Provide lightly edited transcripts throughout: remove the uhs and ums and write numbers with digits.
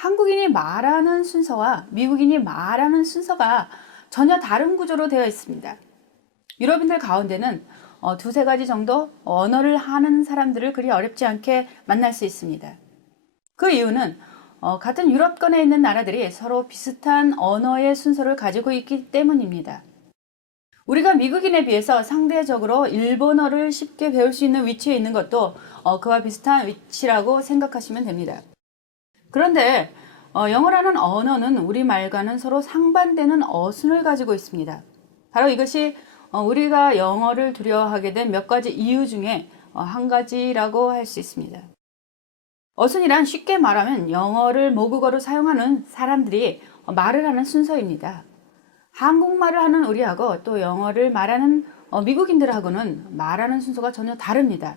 한국인이 말하는 순서와 미국인이 말하는 순서가 전혀 다른 구조로 되어 있습니다. 유럽인들 가운데는 두세 가지 정도 언어를 하는 사람들을 그리 어렵지 않게 만날 수 있습니다. 그 이유는 같은 유럽권에 있는 나라들이 서로 비슷한 언어의 순서를 가지고 있기 때문입니다. 우리가 미국인에 비해서 상대적으로 일본어를 쉽게 배울 수 있는 위치에 있는 것도 그와 비슷한 위치라고 생각하시면 됩니다. 그런데 영어라는 언어는 우리말과는 서로 상반되는 어순을 가지고 있습니다. 바로 이것이 우리가 영어를 두려워하게 된 몇 가지 이유 중에 한 가지라고 할 수 있습니다. 어순이란 쉽게 말하면 영어를 모국어로 사용하는 사람들이 말을 하는 순서입니다. 한국말을 하는 우리하고 또 영어를 말하는 미국인들하고는 말하는 순서가 전혀 다릅니다.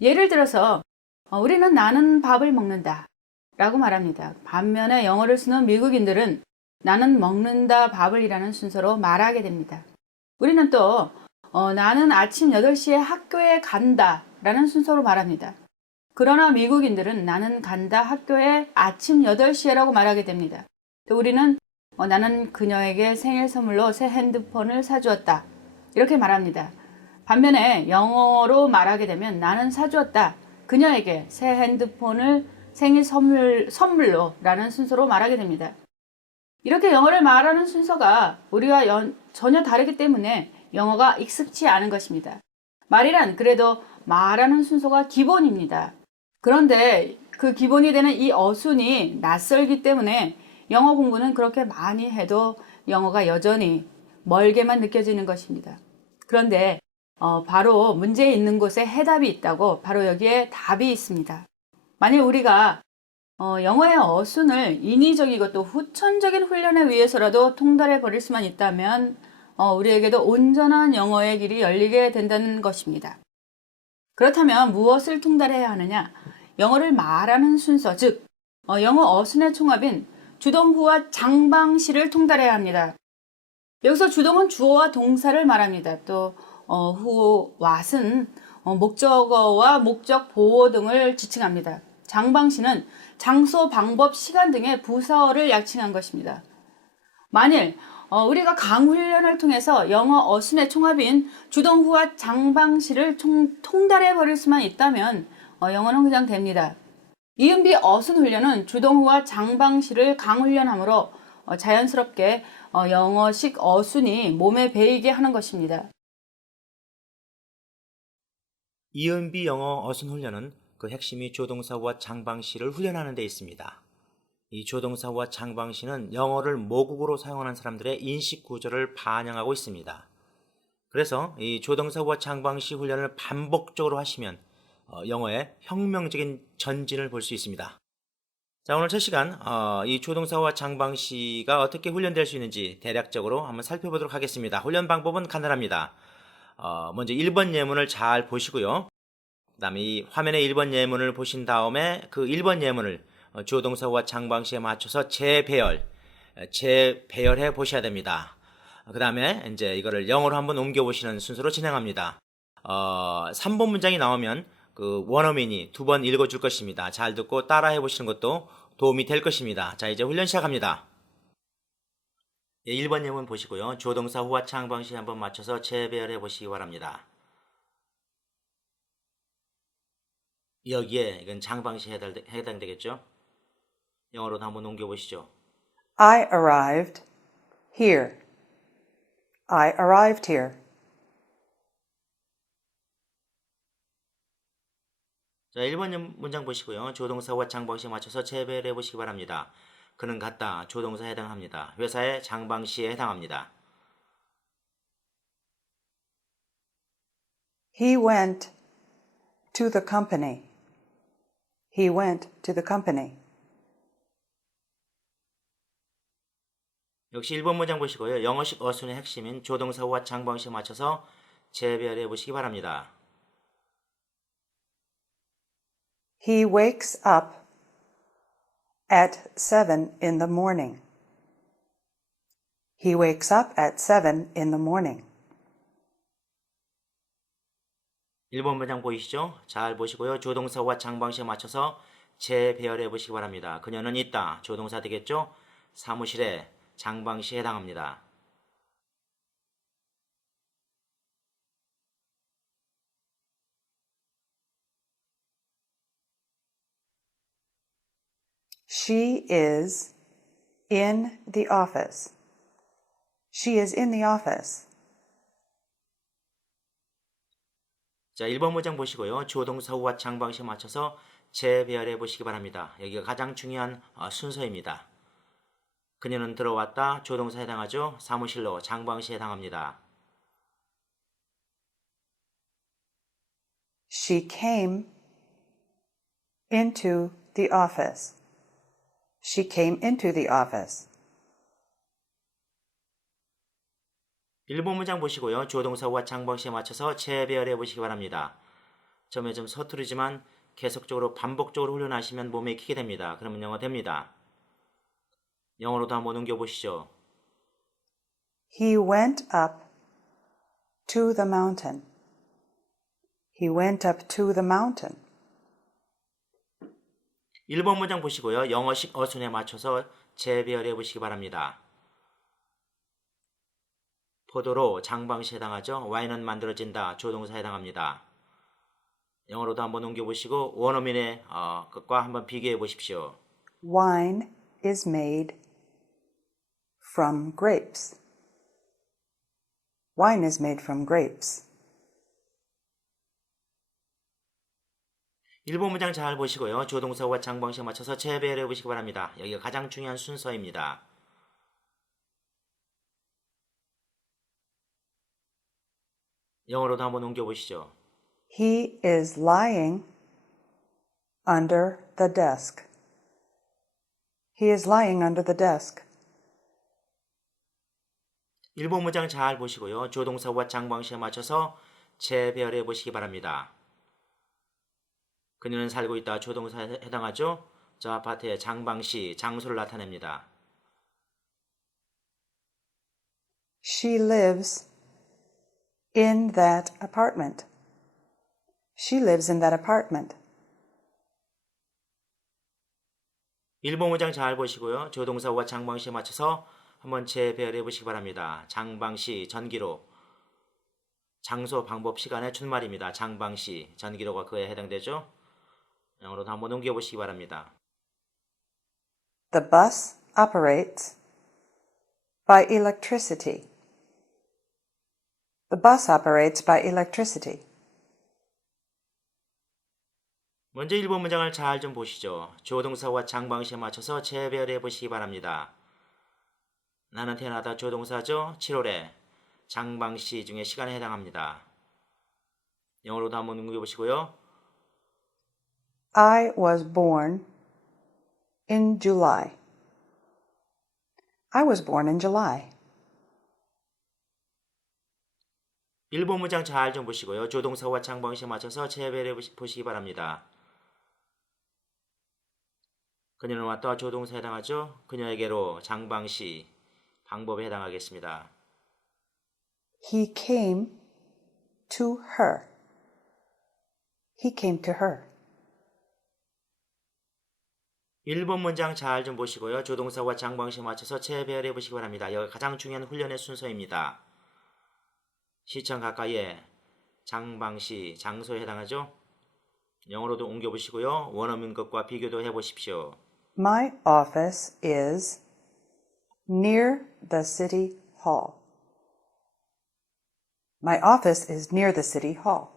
예를 들어서 우리는 나는 밥을 먹는다 라고 말합니다. 반면에 영어를 쓰는 미국인들은 나는 먹는다 밥을 이라는 순서로 말하게 됩니다. 우리는 또 나는 아침 8시에 학교에 간다 라는 순서로 말합니다. 그러나 미국인들은 나는 간다 학교에 아침 8시에 라고 말하게 됩니다. 또 우리는 나는 그녀에게 생일 선물로 새 핸드폰을 사주었다 이렇게 말합니다. 반면에 영어로 말하게 되면 나는 사주었다 그녀에게 새 핸드폰을 생일 선물로 라는 순서로 말하게 됩니다. 이렇게 영어를 말하는 순서가 우리와 전혀 다르기 때문에 영어가 익숙치 않은 것입니다. 말이란 그래도 말하는 순서가 기본입니다. 그런데 그 기본이 되는 이 어순이 낯설기 때문에 영어 공부는 그렇게 많이 해도 영어가 여전히 멀게만 느껴지는 것입니다. 그런데 바로 문제에 있는 곳에 해답이 있다고 바로 여기에 답이 있습니다. 만일 우리가 영어의 어순을 인위적이고 또 후천적인 훈련에 의해서라도 통달해 버릴 수만 있다면 우리에게도 온전한 영어의 길이 열리게 된다는 것입니다. 그렇다면 무엇을 통달해야 하느냐? 영어를 말하는 순서, 즉 영어 어순의 총합인 주동후와 장방시를 통달해야 합니다. 여기서 주동은 주어와 동사를 말합니다. 또 후, what은 목적어와 목적 보호 등을 지칭합니다. 장방시는 장소, 방법, 시간 등의 부서를 약칭한 것입니다. 만일 우리가 강훈련을 통해서 영어 어순의 총합인 주동후와 장방시를 통달해 버릴 수만 있다면 영어는 그냥 됩니다. 이은비 어순 훈련은 주동후와 장방시를 강훈련함으로 자연스럽게 영어식 어순이 몸에 배이게 하는 것입니다. 이은비 영어 어순 훈련은 그 핵심이 조동사와 장방시를 훈련하는 데 있습니다. 이 조동사와 장방시는 영어를 모국어로 사용하는 사람들의 인식 구조를 반영하고 있습니다. 그래서 이 조동사와 장방시 훈련을 반복적으로 하시면 영어의 혁명적인 전진을 볼 수 있습니다. 자, 오늘 첫 시간 이 조동사와 장방시가 어떻게 훈련될 수 있는지 대략적으로 한번 살펴보도록 하겠습니다. 훈련 방법은 간단합니다. 먼저 1번 예문을 잘 보시고요. 그 다음에 이 화면에 1번 예문을 보신 다음에 그 1번 예문을 주어동사와 장방시에 맞춰서 재배열해 보셔야 됩니다. 그 다음에 이제 이거를 영어로 한번 옮겨 보시는 순서로 진행합니다. 3번 문장이 나오면 그 원어민이 두 번 읽어 줄 것입니다. 잘 듣고 따라해 보시는 것도 도움이 될 것입니다. 자, 이제 훈련 시작합니다. 1번 예문 보시고요. 주어동사 후와 장방시에 한번 맞춰서 재배열해 보시기 바랍니다. 여기에 이건 장방시에 해당되겠죠? 영어로도 한번 옮겨보시죠. I arrived here. I arrived here. 자, 1번 문장 보시고요. 조동사와 장방시에 맞춰서 재배열해 보시기 바랍니다. 그는 갔다. 조동사에 해당합니다. 회사의 장방시에 해당합니다. He went to the company. He went to the company. 역시 1번 문장 보시고요. 영어식 어순의 핵심인 조동사와 장방시에 맞춰서 재배열해 보시기 바랍니다. He wakes up at 7 in the morning. He wakes up at 7 in the morning. 1번 문장 보이시죠? 잘 보시고요. 조동사와 장방시에 맞춰서 재배열해 보시기 바랍니다. 그녀는 있다. 조동사 되겠죠? 사무실에 장방시에 해당합니다. She is in the office. She is in the office. 자, 1번 문장 보시고요. 조동사 후와 장방시에 맞춰서 재배열해 보시기 바랍니다. 여기가 가장 중요한 순서입니다. 그녀는 들어왔다. 조동사에 해당하죠. 사무실로 장방시에 해당합니다. She came into the office. She came into the office. 1번 문장 보시고요. 조동사 후와 장방시에 맞춰서 재배열해 보시기 바랍니다. 처음에 좀 서투르지만 계속적으로 반복적으로 훈련하시면 몸에 익히게 됩니다. 그러면 영어 됩니다. 영어로도 한번 옮겨보시죠. He went up to the mountain. He went up to the mountain. 1번 문장 보시고요. 영어식 어순에 맞춰서 재배열해 보시기 바랍니다. 포도로 장방시에 해당하죠. 와인은 만들어진다. 조동사에 해당합니다. 영어로도 한번 옮겨보시고 원어민의 것과 한번 비교해 보십시오. Wine is made from grapes. Wine is made from grapes. 1번 문장 잘 보시고요. 조동사와 장방시에 맞춰서 재배열해 보시기 바랍니다. 여기가 가장 중요한 순서입니다. 영어로도 한번 옮겨보시죠. He is lying under the desk. He is lying under the desk. 1번 문장 잘 보시고요. 조동사와 장방시에 맞춰서 재배열해 보시기 바랍니다. 그녀는 살고 있다. 조동사에 해당하죠. 저 아파트의 장방시, 장소를 나타냅니다. She lives in that apartment. She lives in that apartment. 1번 문장 잘 보시고요. 조동사와 장방시에 맞춰서 한번 재배열해 보시기 바랍니다. 장방시, 전기로. 장소, 방법, 시간의 준말입니다. 장방시, 전기로가 그에 해당되죠. 영어로도 한번 옮겨보시기 바랍니다. The bus operates by electricity. The bus operates by electricity. 먼저 1번 문장을 잘 좀 보시죠. 조동사와 장방시에 맞춰서 재배열해 보시기 바랍니다. 나는 태어나다 조동사죠. 7월에 장방시 중에 시간에 해당합니다. 영어로도 한번 옮겨보시고요. I was born in July. I was born in July. 1번 문장 잘 좀 보시고요. 조동사와 장방시에 맞춰서 재배열해 보시기 바랍니다. 그녀는 왔다 조동사에 해당하죠. 그녀에게로 장방시 방법에 해당하겠습니다. He came to her. He came to her. 1번 문장 잘 좀 보시고요. 조동사와 장방시에 맞춰서 재배열해 보시기 바랍니다. 여기 가장 중요한 훈련의 순서입니다. 시청 가까이에 장방시 장소에 해당하죠. 영어로도 옮겨보시고요. 원어민 것과 비교도 해보십시오. My office is near the city hall. My office is near the city hall.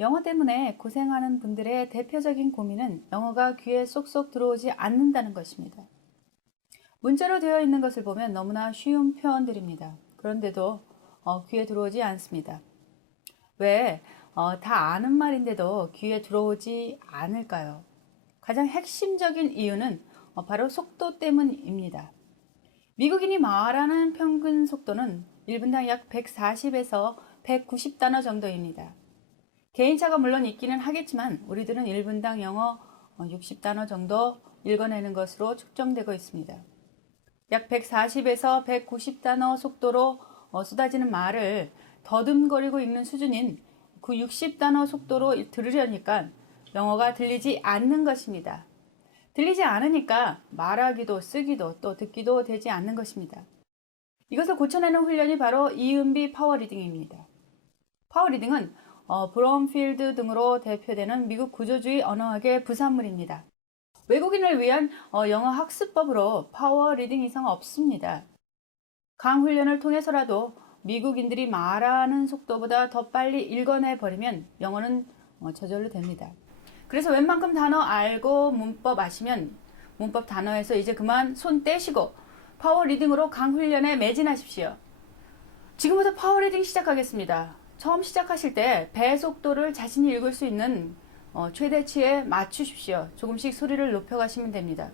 영어 때문에 고생하는 분들의 대표적인 고민은 영어가 귀에 쏙쏙 들어오지 않는다는 것입니다. 문자로 되어 있는 것을 보면 너무나 쉬운 표현들입니다. 그런데도 귀에 들어오지 않습니다. 왜 다 아는 말인데도 귀에 들어오지 않을까요? 가장 핵심적인 이유는 바로 속도 때문입니다. 미국인이 말하는 평균 속도는 1분당 약 140에서 190단어 정도입니다. 개인차가 물론 있기는 하겠지만 우리들은 1분당 영어 60단어 정도 읽어내는 것으로 측정되고 있습니다. 약 140에서 190단어 속도로 쏟아지는 말을 더듬거리고 읽는 수준인 그 60단어 속도로 들으려니까 영어가 들리지 않는 것입니다. 들리지 않으니까 말하기도 쓰기도 또 듣기도 되지 않는 것입니다. 이것을 고쳐내는 훈련이 바로 이은비 파워리딩입니다. 파워리딩은 브롬필드 등으로 대표되는 미국 구조주의 언어학의 부산물입니다. 외국인을 위한 영어 학습법으로 파워리딩 이상 없습니다. 강훈련을 통해서라도 미국인들이 말하는 속도보다 더 빨리 읽어내버리면 영어는 저절로 됩니다. 그래서 웬만큼 단어 알고 문법 아시면 문법 단어에서 이제 그만 손 떼시고 파워리딩으로 강훈련에 매진하십시오. 지금부터 파워리딩 시작하겠습니다. 처음 시작하실 때 배 속도를 자신이 읽을 수 있는 최대치에 맞추십시오. 조금씩 소리를 높여가시면 됩니다.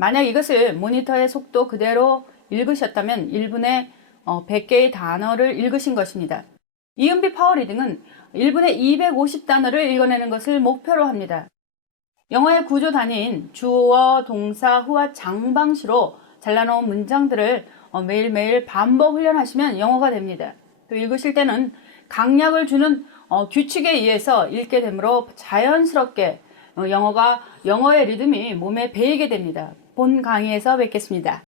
만약 이것을 모니터의 속도 그대로 읽으셨다면 1분에 100개의 단어를 읽으신 것입니다. 이은비 파워리딩은 1분에 250단어를 읽어내는 것을 목표로 합니다. 영어의 구조 단위인 주어, 동사, 후와 장방시로 잘라놓은 문장들을 매일매일 반복 훈련하시면 영어가 됩니다. 또 읽으실 때는 강약을 주는 규칙에 의해서 읽게 되므로 자연스럽게 영어의 리듬이 몸에 배이게 됩니다. 본 강의에서 뵙겠습니다.